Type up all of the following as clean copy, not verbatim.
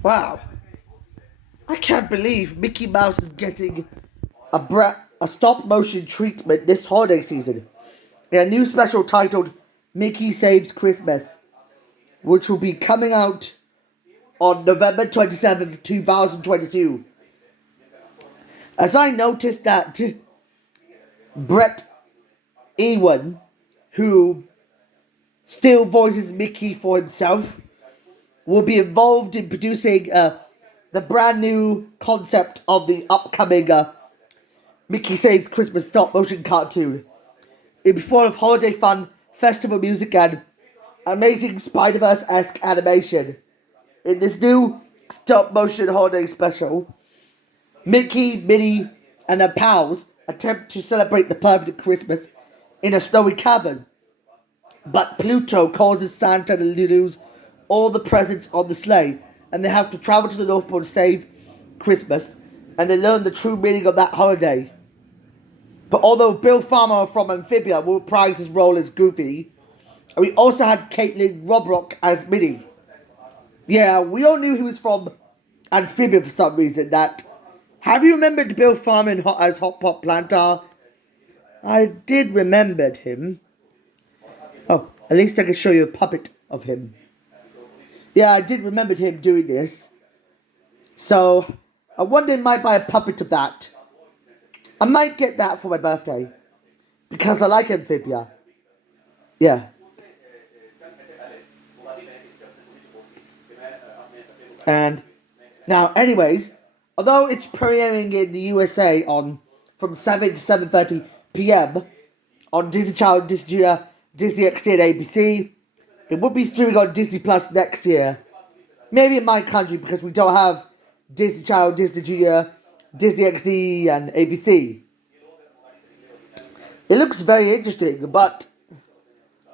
Wow, I can't believe Mickey Mouse is getting a stop motion treatment this holiday season in a new special titled Mickey Saves Christmas, which will be coming out on November 27th, 2022. As I noticed that Brett Ewan, who still voices Mickey for himself, will be involved in producing the brand new concept of the upcoming Mickey Saves Christmas stop motion cartoon. It'll be full of holiday fun, festival music, and amazing Spider-Verse-esque animation. In this new stop motion holiday special, Mickey, Minnie, and their pals attempt to celebrate the perfect Christmas in a snowy cabin. But Pluto causes Santa to lose all the presents on the sleigh, and they have to travel to the North Pole to save Christmas, and they learn the true meaning of that holiday. But although Bill Farmer from Amphibia will reprise his role as Goofy, and we also had Caitlin Robrock as Minnie. Yeah, we all knew he was from Amphibia for some reason. Have you remembered Bill Farmer as Hot Pot Plantar? I did remember him. Oh, at least I can show you a puppet of him. Yeah, I did remember him doing this. So, I wonder if I might buy a puppet of that. I might get that for my birthday. Because I like Amphibia. Yeah. And now, anyways, although it's premiering in the USA from 7 to 7:30 p.m. on Disney Channel, Disney XD and ABC, it will be streaming on Disney Plus next year. Maybe in my country because we don't have Disney Channel, Disney Junior, Disney XD and ABC. It looks very interesting, but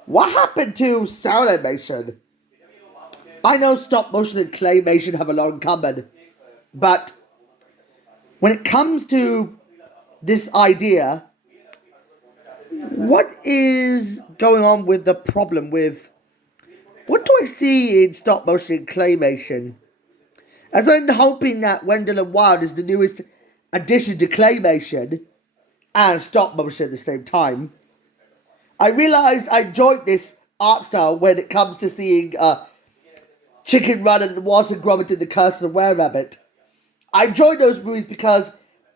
what happened to sound animation? I know stop motion and claymation have a lot in common, but when it comes to this idea, what is going on with the problem with what do I see in stop motion and claymation? As I'm hoping that Wendell and Wild is the newest addition to claymation and stop motion at the same time, I realised I enjoyed this art style when it comes to seeing Chicken Run and Wallace and Gromit and the Curse of the Were-Rabbit. I enjoyed those movies because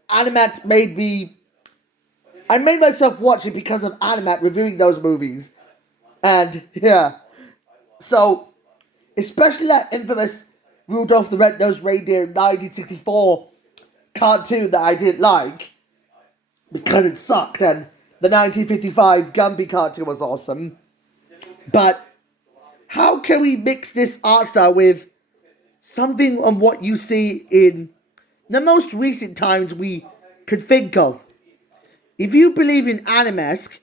Animat I made myself watch it because of Animat reviewing those movies. And, yeah. So, especially that infamous Rudolph the Red-Nosed Reindeer 1964 cartoon that I didn't like because it sucked, and the 1955 Gumby cartoon was awesome. But how can we mix this art style with something on what you see in the most recent times we could think of? If you believe in Animesque,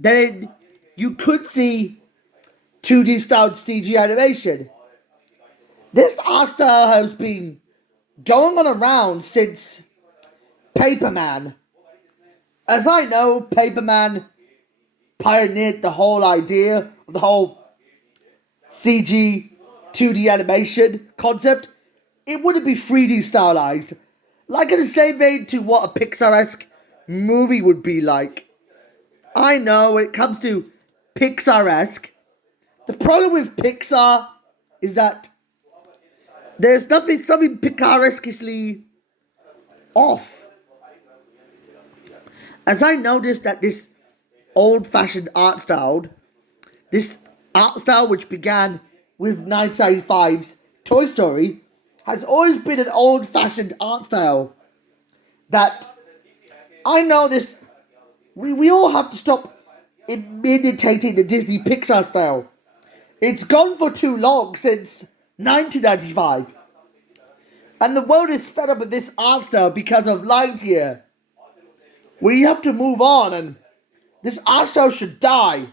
then you could see 2D styled CG animation. This art style has been going on around since Paperman. As I know, Paperman pioneered the whole idea of the whole CG 2D animation concept. It wouldn't be 3D stylized, like in the same vein to what a Pixar-esque movie would be like. I know when it comes to Pixar-esque, the problem with Pixar is that there's something Pixar-esquely off. As I noticed that this old-fashioned this art style which began with 1995's Toy Story, has always been an old-fashioned art style. That, I know this, we all have to stop imitating the Disney-Pixar style. It's gone for too long since 1995. And the world is fed up with this art style because of Lightyear. We have to move on, and this art style should die.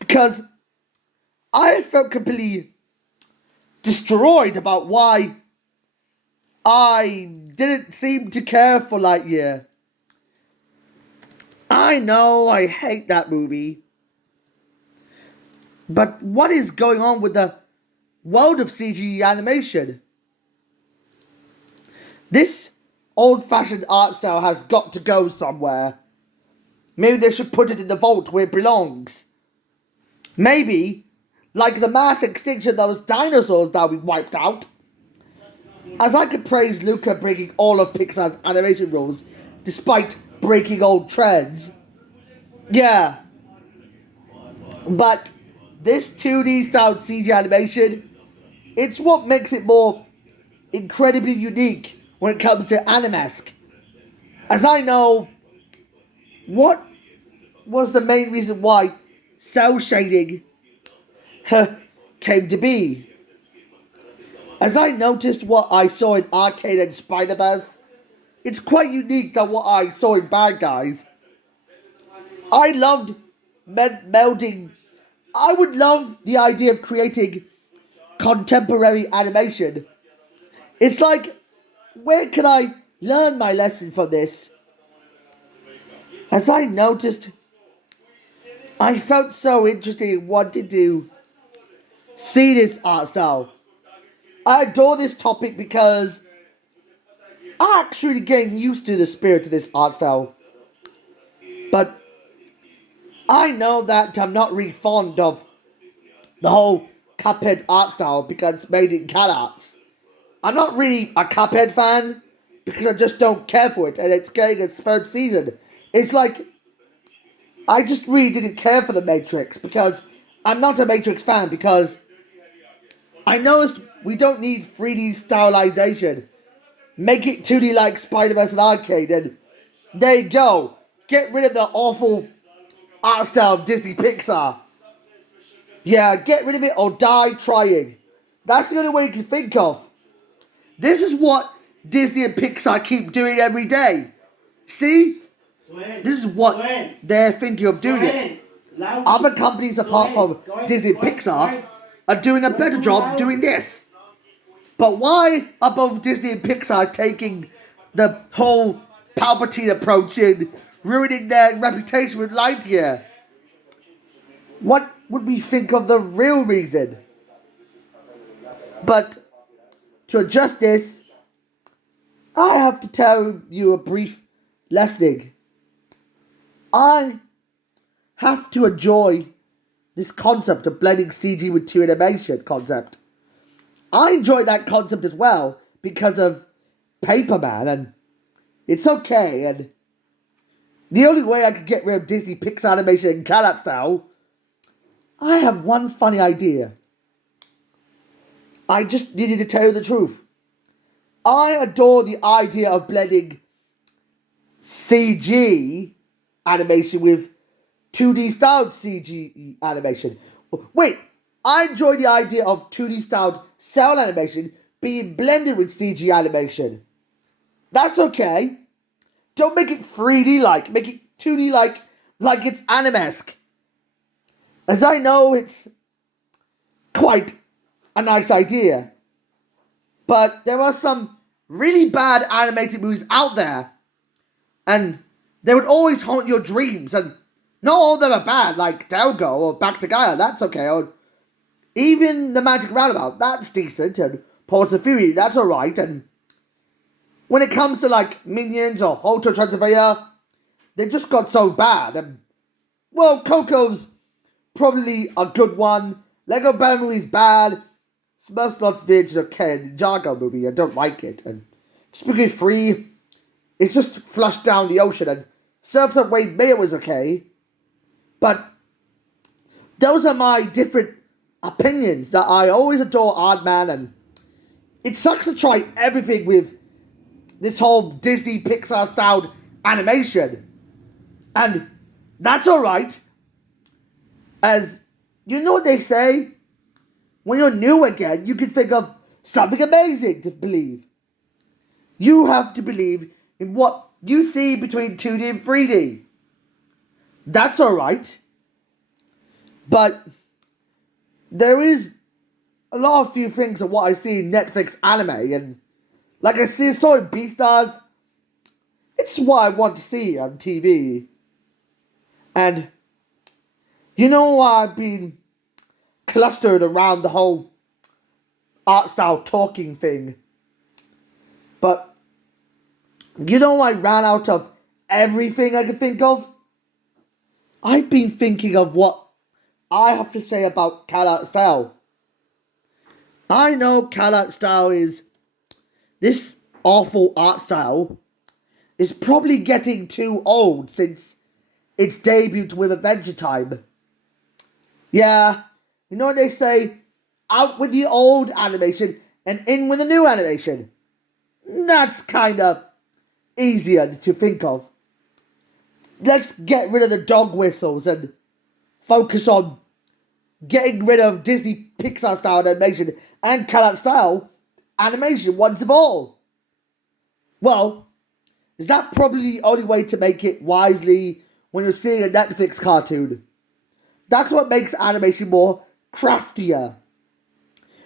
Because I felt completely destroyed about why I didn't seem to care for Lightyear. I know I hate that movie. But what is going on with the world of CG animation. This old-fashioned art style has got to go somewhere. Maybe they should put it in the vault where it belongs. Maybe, like the mass extinction that was dinosaurs that we wiped out. As I could praise Luca breaking all of Pixar's animation rules, despite breaking old trends. Yeah. But this 2D style CG animation, it's what makes it more incredibly unique when it comes to Animesque. As I know, what was the main reason why cell shading came to be? As I noticed what I saw in Arcade and Spider-Verse, it's quite unique than what I saw in Bad Guys. I loved melding. I would love the idea of creating contemporary animation. It's like, where can I learn my lesson from this? As I noticed, I felt so interested and wanted to see this art style. I adore this topic because I'm actually getting used to the spirit of this art style. But I know that I'm not really fond of the whole Cuphead art style because it's made in CalArts. I'm not really a Cuphead fan because I just don't care for it and it's getting its third season. It's like, I just really didn't care for the Matrix because I'm not a Matrix fan because I noticed we don't need 3D stylization. Make it 2D like Spider-Verse and Arcade and there you go. Get rid of the awful art style of Disney-Pixar. Yeah, get rid of it or die trying. That's the only way you can think of. This is what Disney and Pixar keep doing every day. See? This is what they're thinking of doing it. Other companies apart from Disney and Pixar are doing a better job doing this. But why are both Disney and Pixar taking the whole Palpatine approach and ruining their reputation with Lightyear? What would we think of the real reason? But to address this, I have to tell you a brief lesson. I have to enjoy this concept of blending CG with 2D animation concept. I enjoy that concept as well because of Paperman and it's okay and the only way I could get rid of Disney Pixar animation in CalArts style, I have one funny idea. I just needed to tell you the truth. I adore the idea of blending CG animation with 2D styled CG animation. Wait, I enjoy the idea of 2D styled cell animation being blended with CG animation. That's okay. Don't make it 3D like, make it 2D like it's animesque. As I know, it's quite a nice idea. But there are some really bad animated movies out there. And they would always haunt your dreams. And not all of them are bad, like Delgo or Back to Gaia, that's okay. Or even The Magic Roundabout, that's decent. And Paws of Fury, that's alright. And when it comes to like Minions or Hotel Transylvania, they just got so bad. And, well, Coco's probably a good one. Lego Batman movie's bad. Smurfs Lost Village is okay. And Jago movie, I don't like it. And Spooky 3, it's just flushed down the ocean. And Surfs Up Wade Mayer was okay. But those are my different opinions. That I always adore Aardman. And it sucks to try everything with this whole Disney Pixar styled animation. And that's alright. As you know what they say? When you're new again, you can think of something amazing to believe. You have to believe in what you see between 2D and 3D. That's alright. But there is a lot of few things of what I see in Netflix anime. And like I saw in Beastars, it's what I want to see on TV. And you know, I've been clustered around the whole art style talking thing. But, I ran out of everything I could think of. I've been thinking of what I have to say about cat art style. I know cat art style is this awful art style is probably getting too old since its debut with Adventure Time. Yeah, you know what they say? Out with the old animation and in with the new animation. That's kind of easier to think of. Let's get rid of the dog whistles and focus on getting rid of Disney-Pixar style animation and cat style animation once and for all. Well, is that probably the only way to make it wisely when you're seeing a Netflix cartoon? That's what makes animation more craftier.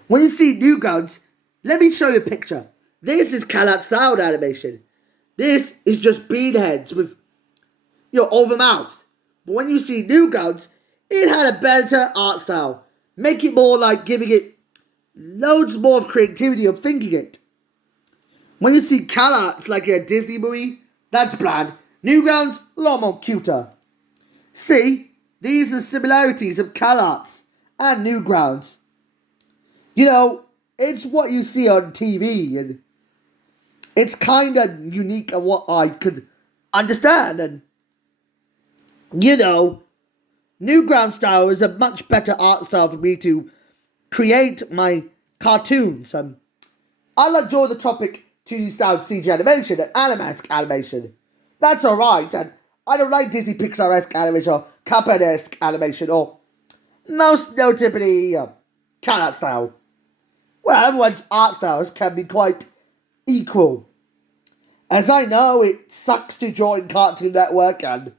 When you see Newgrounds, let me show you a picture. This is cat style animation. This is just bean heads with over mouths. But when you see Newgrounds, it had a better art style. Make it more like giving it loads more of creativity of thinking it. When you see cat art like in a Disney movie, that's bland. Newgrounds, a lot more cuter. See, these are the similarities of cat arts and Newgrounds. It's what you see on TV, and it's kind of unique of what I could understand. And, Newground style is a much better art style for me to create my cartoons. I'll enjoy the topic 2D style CG animation and Animesque animation. That's alright, and I don't like Disney-Pixar-esque animation or Cuphead-esque animation or most notably cat art style. Well, everyone's art styles can be quite equal. As I know, it sucks to join Cartoon Network and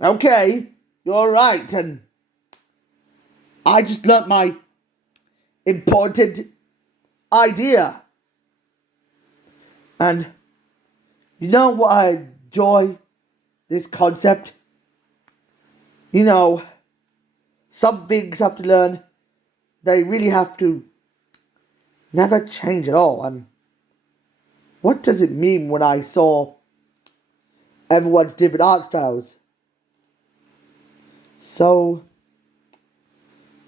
okay, you're right, and I just learnt my important idea. And you know what I enjoy this concept? Some things have to learn. They really have to never change at all. And what does it mean when I saw everyone's different art styles? So,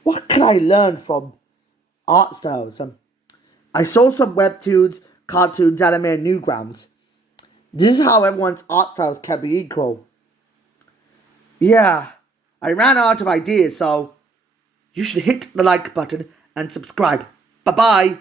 what can I learn from art styles? I saw some webtoons, cartoons, anime, and newgrounds. This is how everyone's art styles can be equal. Yeah, I ran out of ideas, so you should hit the like button and subscribe. Bye-bye.